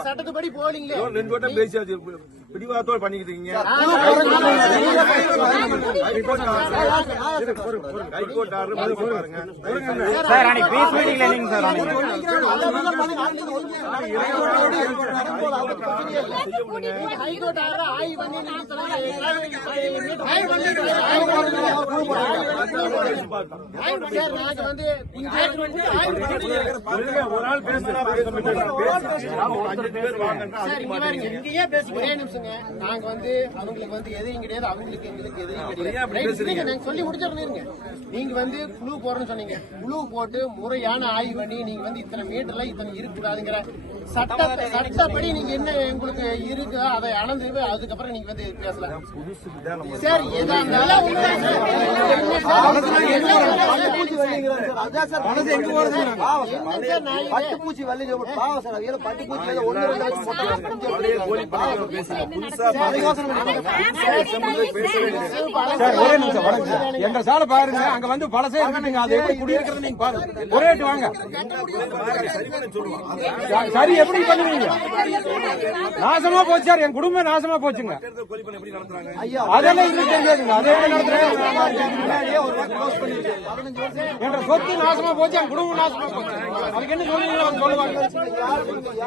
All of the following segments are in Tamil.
சட்டத்துப்படி போலீங்களே. ரெண்டு வட்டம் பேசியாச்சு. பிடிவாதத்தோடு பண்ணிக்கிட்டு இருக்கீங்க ஹைகோர்ட் ஆர்டர் பாருங்க சார் அன்னைக்கு பீஸ் மீட்டிங்ல இல்லைங்க சார் ஹைகோர்ட் ஆர்டர் வந்து ஒரு ஆள் இங்கேயே பேசி ஒரே நிமிஷங்க. நாங்க வந்து அவங்களுக்கு வந்து எதையும் கிடையாது. அவங்களுக்கு எங்களுக்கு எதையும் ஏன் கிடையாது? நீங்க சொல்லி முடிச்சிருந்தீங்க நீங்க வந்து குழு போறேன்னு சொன்னீங்க. குழு போட்டு முறையான ஆய்வு பண்ணி நீங்க வந்து இத்தனை மீட்டர்ல இத்தனை இருக்கக்கூடாதுங்கிற சட்ட சட்டப்படி நீங்க என்ன உங்களுக்கு இருக்கோ அதை அளந்து அதுக்கப்புறம் நீங்க வந்து பேசலாம். சார் பட்டுப்பூச்சி வள்ளி பாவம் சார். பட்டுப்பூச்சி ஒண்ணு ஒரே நிமிஷம் வணக்கம் சார் எங்க சாலை பாருங்க. அங்க வந்து பழசே இருக்குங்க அது எப்படி குடியிருக்கிறது நீங்க பாருங்க. ஒரே வாங்க. சரி எப்படி பண்ணுவீங்க? நாசமா போச்சு சார். என் குடும்பம் நாசமா போச்சுங்க. கோழி பண்ண எப்படி நடத்துறாங்க அதெல்லாம் தெரியாதுங்க. அதை நடத்துறேன். என்ற சொத்து நாசமா போச்சு. என் குடும்பம் நாசமா போச்சு. அதுக்கு என்ன சொல்லுவீங்க அவங்க சொல்லுவாங்க.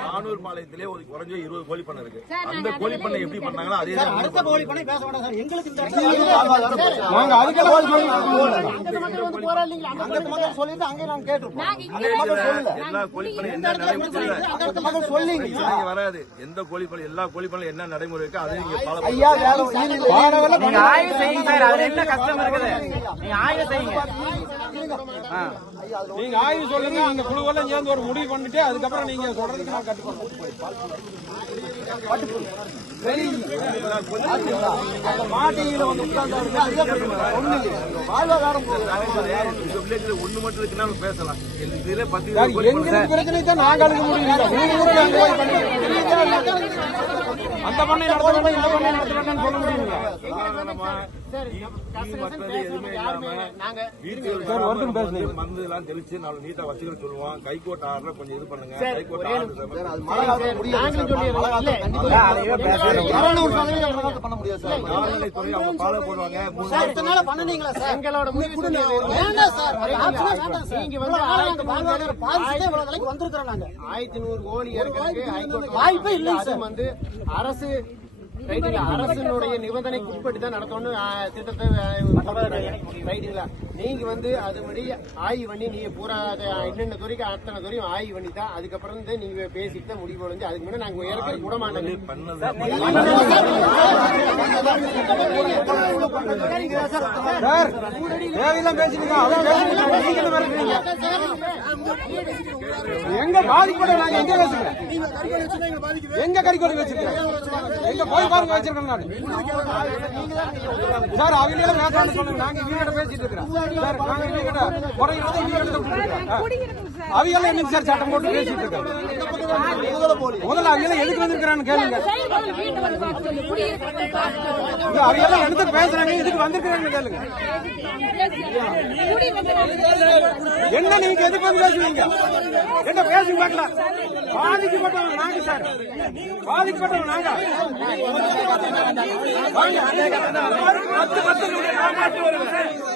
நானூர் பாளையத்திலே ஒரு குறைஞ்ச இருபது கோழி பண்ணை இருக்கு. அந்த கோழி பண்ணை எப்படி பண்ணாங்களோ அதே தான் அடுத்த கோழி பண்ணி பேச வேண்டாம் சார். எங்களுக்கு இந்த இடத்துல நாங்க அதுக்கெல்லாம் வந்து சொல்லி அந்த மக்கள் வந்து போராடலீங்களா அந்த அந்த மக்கள் சொல்லிட்டு அங்கே நாங்க கேட்டிருப்போம் அதே இதுல எல்லா கோழி பண்ணை என்ன நடைமுறை அந்த மக்கள் சொல்லீங்க. இங்க வராது. எந்த கோழி பண்ணை எல்லா கோழி பண்ணை என்ன நடைமுறை இருக்கு அதை நீங்க ஃபாலோ ஐயா வேற. நீங்க ஆய்வு செய்யுங்க சார். என்ன கஷ்டம் இருக்குது? நீங்க ஆய்வு செய்யுங்க. நீங்க ஆய்வு சொல்லுங்க. அங்க குழுவெல்லாம் சேர்ந்து ஒரு முடிவு பண்ணிட்டு அதுக்கப்புறம் நீங்க சொல்றதுக்கு நான் கட்டுப்போம். அந்த மாட்டியில வந்து உட்கார்ந்தாருங்க அதுதான் பிரச்சனை. ஒண்ணும் வாழ்வாதாரம் வில்லேஜ்ல ஒண்ணு மட்டும் இருக்குன்னா பேசலாம் இதுல பத்து பிரச்சனை தான் நாங்க அழுக அந்த பண்ணை நடத்த இந்த பண்ணை நடத்த சொல்ல முடியுங்களா மருந்து எல்லாம் தெளிச்சு நாலு நீட்டா வச்சுக்க சொல்லுவோம் கைகோட் ஆர்டர் கொஞ்சம் இது பண்ணுங்க. High court order sir. இல்ல, பண்ண முடியாது அவங்க ஃபாலோ பண்ணுவாங்க எங்களோட நீங்க இவ்வளவு வந்து ஆயிரத்தி நூறு கோடி வாய்ப்பே அது சார். வந்து அரசு அரசினுடைய நிபந்தனைக்கு உட்பட்டு தான் நடத்தணும்னு திட்டத்தை. ரைட்டுங்களா நீங்க வந்து அதுபடி ஆய்வு பண்ணி நீங்க பூரா என்னென்ன துறைக்கு அத்தனை துறையும் ஆய்வு பண்ணி தான் அதுக்கப்புறம் வந்து நீங்க பேசிட்டு தான் முடிவு அடைஞ்சு அதுக்கு முன்னாடி நாங்க இறக்க விட மாட்டோம். பண்ணது எங்க பாதிக்கப்பட நாங்க எங்க எங்க கறிக்கோடி வச்சிருக்கேன் எங்க போய் பாருங்க வச்சிருக்கேன் நான். சார் அவங்க எல்லாம் பேசான்னு சொல்லுங்க. நாங்க இவங்க பேசிட்டு இருக்கிறோம். சார் நாங்க இவங்க குறையிறது இவங்க அவங்க எல்லாம் என்னங்க சார் சட்டம் போட்டு பேசிட்டு இருக்காங்க முதல்ல அவங்க எல்லாம் எதுக்கு வந்திருக்கிறான்னு கேளுங்க. அவங்க எல்லாம் எடுத்து பேசுறாங்க எதுக்கு வந்திருக்கிறாங்க கேளுங்க. என்ன நீங்க எதுக்கு வந்து பேசுவீங்க என்ன பேசி பார்க்கல பாதிக்கப்பட்டவங்க நாங்க சார். பாதிக்கப்பட்டவங்க நாங்க. பத்து பத்து நிமிடம்